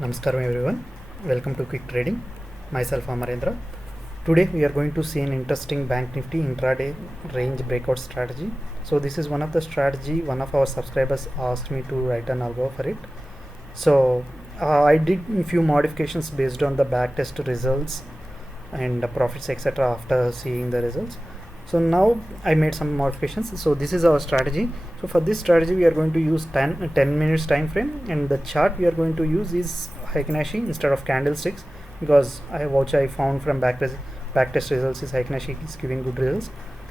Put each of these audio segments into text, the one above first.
Namaskaram everyone. Welcome to Quick Trading. Myself Amarendra. Today we are going to see an interesting Bank Nifty intraday range breakout strategy. So this is one of the strategy one of our subscribers asked me to write an algo for it. So I did a few modifications based on the backtest results and the profits etc. after seeing the results. So now I made some modifications. So this is our strategy. So for this strategy we are going to use 10 minutes time frame, and the chart we are going to use is Heikin-Ashi instead of candlesticks, because I found from backtest results is Heikin-Ashi is giving good results.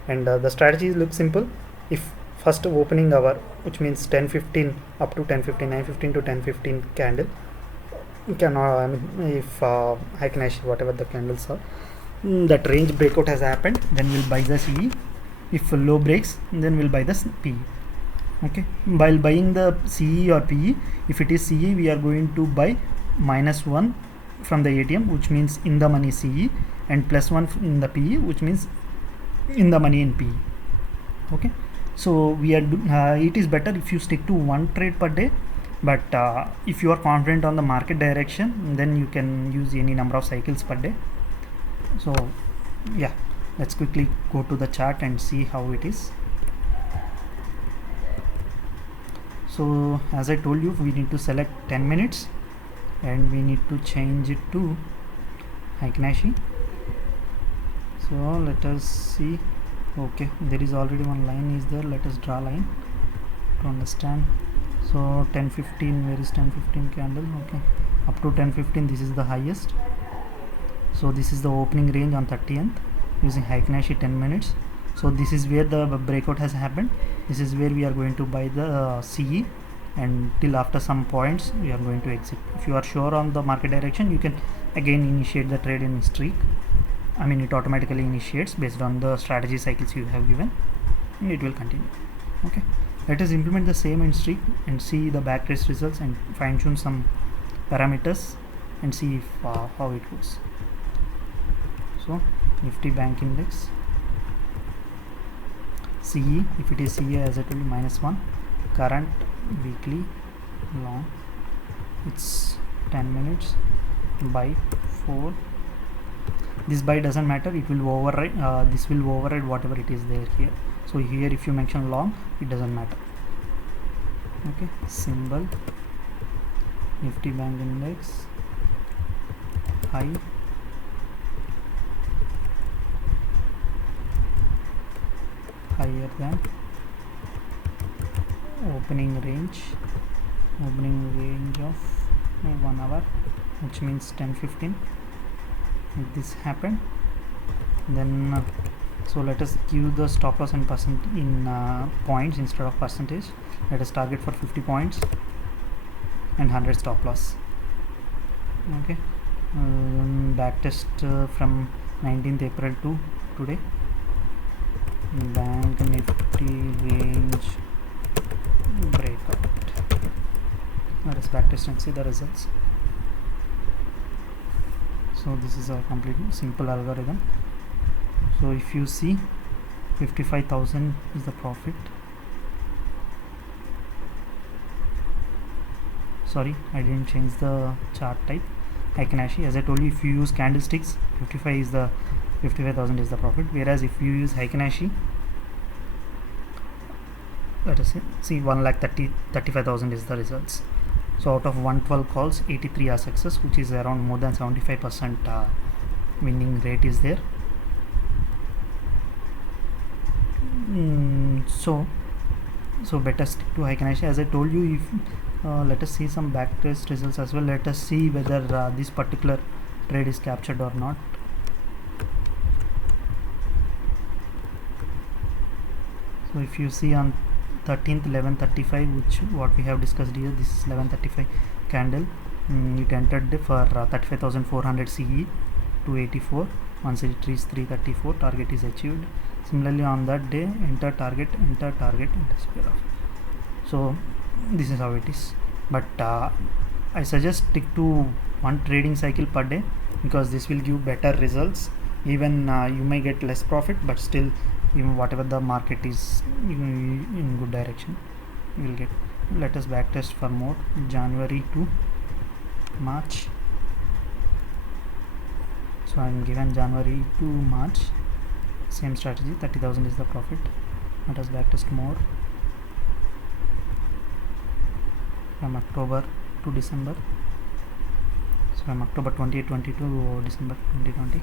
And the strategy looks simple. If first opening hour, which means 10:15 up to 10:15, 9:15 to 10:15 candle, you can if Heikin-Ashi whatever the candles are, that range breakout has happened, then we'll buy the CE. If low breaks, then we'll buy the PE. Okay, while buying the CE or PE, if it is CE, we are going to buy -1 from the ATM, which means in the money CE, and +1 in the PE, which means in the money in PE. Okay, so we are it is better if you stick to one trade per day, but if you are confident on the market direction, then you can use any number of cycles per day. So yeah, let's quickly go to the chart and see how it is. So as I told you, we need to select 10 minutes and we need to change it to Heikin-Ashi. So let us see. Okay, there is already one line is there. Let us draw line to understand. So 10:15, where is 10:15 candle? Okay, up to 10:15 this is the highest. So this is the opening range on 30th using Heikin-Ashi 10 minutes. So this is where the breakout has happened. This is where we are going to buy the CE, and till after some points we are going to exit. If you are sure on the market direction, you can again initiate the trade in streak. I mean, it automatically initiates based on the strategy cycles you have given, and it will continue. Okay, let us implement the same in streak and see the backtest results and fine tune some parameters and see if how it goes. So Nifty Bank Index CE, if it is CE, as I told you, -1. Current weekly long, it's 10 minutes. Buy 4. This buy doesn't matter, it will override, this will override whatever it is there here. So here if you mention long, it doesn't matter. Okay, symbol Nifty Bank Index high, higher than opening range of 1 hour, which means 10:15. If this happened, then so let us give the stop loss in percent in points instead of percentage. Let us target for 50 points and 100 stop loss. Okay, backtest from 19th April to today. Bank Nifty range breakout. Let us backtest and see the results. So this is a complete simple algorithm. So if you see, 55,000 is the profit. Sorry, I didn't change the chart type. Heikin-Ashi, as I told you, if you use candlesticks, 55,000 is the profit. Whereas if you use Heikin-Ashi, let us see 1,35,000 is the results. So out of 112 calls, 83 are success, which is around more than 75% winning rate is there. So better stick to Heikin-Ashi. As I told you, if let us see some backtest results as well. Let us see whether this particular trade is captured or not. So if you see on 13th 11:35, which what we have discussed here, this is 11:35 candle, it entered for 35,400 CE, 284. Once it reaches 334, target is achieved. Similarly on that day, enter target, enter square off. So this is how it is, but I suggest stick to one trading cycle per day, because this will give better results. Even you may get less profit, but still, even whatever the market is in good direction, you will get. Let us backtest for more. January to March. So I'm given January to March, same strategy, 30,000 is the profit. Let us backtest more. From October to December, so from October 2020 to December 2020,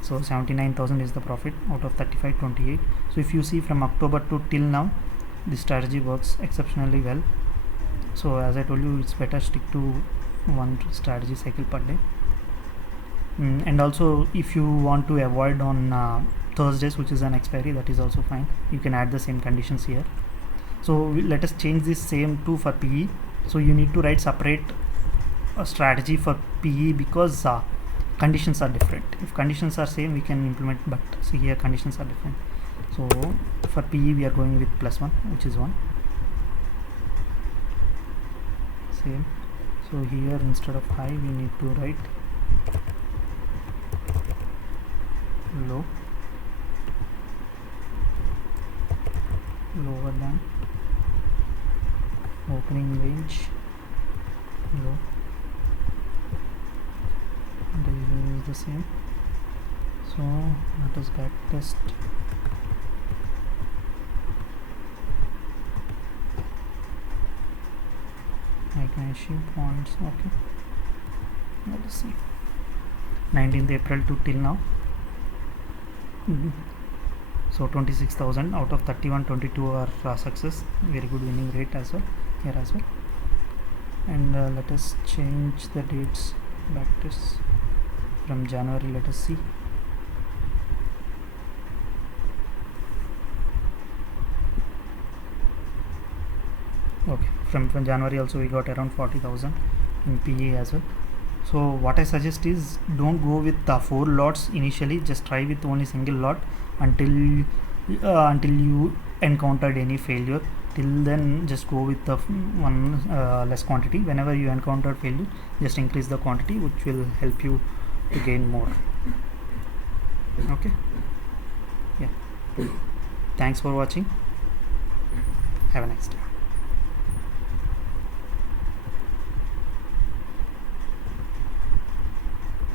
so 79,000 is the profit out of 3528. So if you see from October to till now, this strategy works exceptionally well. So as I told you, it's better stick to one strategy cycle per day. And also if you want to avoid on Thursdays, which is an expiry, that is also fine. You can add the same conditions here. So let us change this same to for PE. So you need to write separate a strategy for PE because conditions are different. If conditions are same, we can implement, but see here conditions are different. So for PE we are going with +1, which is 1. Same. So here instead of high we need to write low, lower than opening range, low, and the range is the same. So let us backtest. I can issue points. Okay, let us see. 19th April to till now. So 26,000 out of 31, 22 are success. Very good winning rate as well here as well. And let us change the dates. Backtest from January. Let us see. Okay, from January also we got around 40,000 in PA as well. So what I suggest is don't go with 4 lots initially. Just try with only single lot until you encountered any failure. Till then just go with the one less quantity. Whenever you encounter failure, just increase the quantity, which will help you to gain more. Okay, yeah, thanks for watching. Have a nice day.